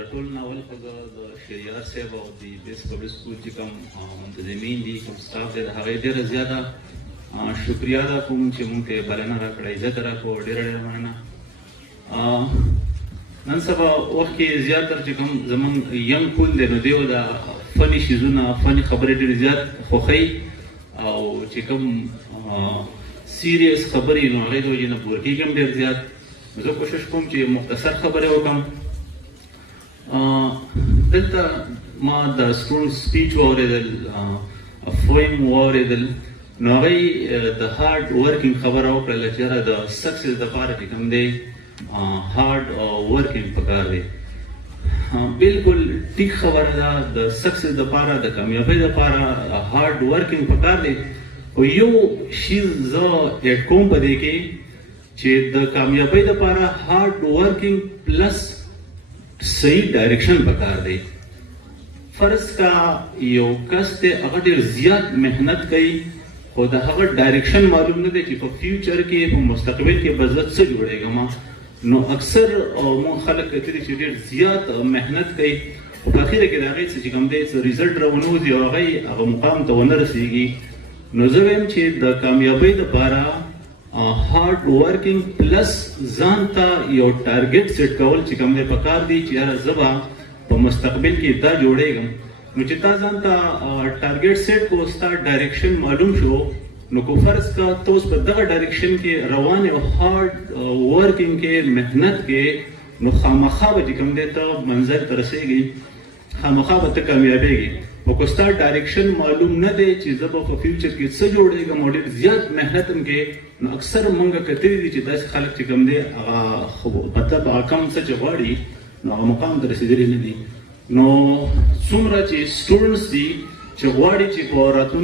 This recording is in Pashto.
د ټول ناول خو د شهریار صاحب او د بیس پبلک سکول چې کوم منتظمین دي کوم سټاف دی د هغې ډېره زیاته شکریا ده کوم چې موږ ته بلنه راکړه عزت راکړو ډېره ډېره مننه. نن سبا وخت کې زیاتره چې کوم زموږ ینګ کول دی نو دیو د فني شیزونه فني خبرې ډېرې زیات خوښوي او چې کوم سیریس خبرې نو هغې د وجې نه بور کېږم ډېر زیات. زه کوشش کوم چې مختصر خبرې وکړم. دلته ما د سټوډنټ سپیچ واورېدل پویم واورېدل نو هغوی د هارډ ورکینګ خبره وکړله چې یاره د سکسس دپاره چې کوم دی هارډ ورکینګ پکار دی. بالکل ټیک خبره ده د سکسس دپاره د کامیابۍ دپاره هارډ ورکینګ پکار دی. خو یو شیز زه ایډ کوم په دې کې چې د کامیابۍ دپاره هارډ ورکینګ پلس صحیح ډایرکشن پکار دی. فرض کا یو کس دی هغه ډېر زیات محنت کوي خو د هغه ډایرکشن معلوم نه دی چې په فیوچر کې په مستقبل کې به زه څه جوړېږم. نو اکثر مونږ خلک کتلي چې ډېر زیات محنت کوي خو په اخره کې د هغې څه چې کوم دی څه ریزلټ راونوځي او هغوی هغه مقام ته ونه رسېږي. نو زه وایم چې د کامیابۍ دپاره هارډ ورکینګ پلس ځان ته یو ټارګټ سیټ کول چې کوم دی پکار دی چې یاره زه به په مستقبل کې دا جوړېږم. نو چې تا ځان ته ټارګټ سیټ کو ستا ډایرکشن معلوم شو نو کو فرض کا ته اوس په دغه ډایرکشن کې روان یې او هارډ ورکینګ کې محنت کې نو خامخا به چې کوم دی ته منزل ته رسېږي خامخا به ته کامیابېږي. خو که ستا ډایرکشن معلوم نه دی چې زه به په فیوچر کې څه جوړېږم او ډېر زیات محنت هم کې نو اکثر مونږ کتلي دي چې داسې خلک چې کوم دی هغه مطلب هغه کم څه چې غواړي نو هغه مقام ته رسېدلي نه دي. نو څومره چې سټوډنټس دي چې غواړي چې په راتلونکي